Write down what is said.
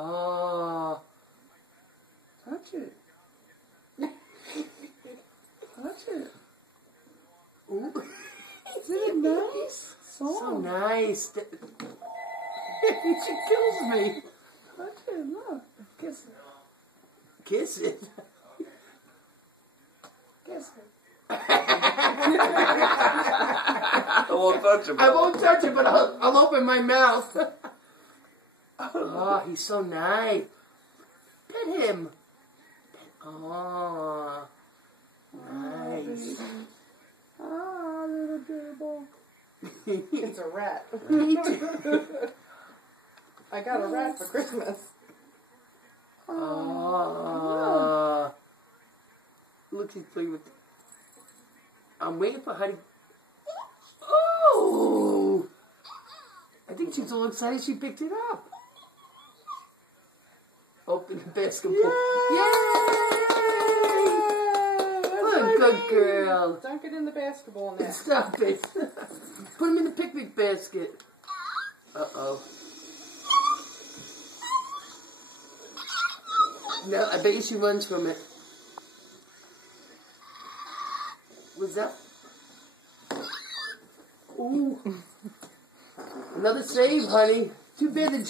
Oh. Touch it. Touch it. Ooh. Isn't it nice? So nice. She kills me. Touch it, look. Kiss it. Kiss it. Kiss it. I won't touch him. I won't touch it, but I'll open my mouth. Oh, he's so nice. Pet him. Oh, nice. Ah, little gerbil. It's a rat. I got a rat for Christmas. Oh. Look, he's playing with. I'm waiting for Honey. Oh! I think she's all excited she picked it up. Open the basketball. Yay! Good girl. Dunk it in the basketball net. Stop it. Put him in the picnic basket. Uh-oh. No, I bet you she runs from it. What's that? Ooh. Another save, honey. Too bad the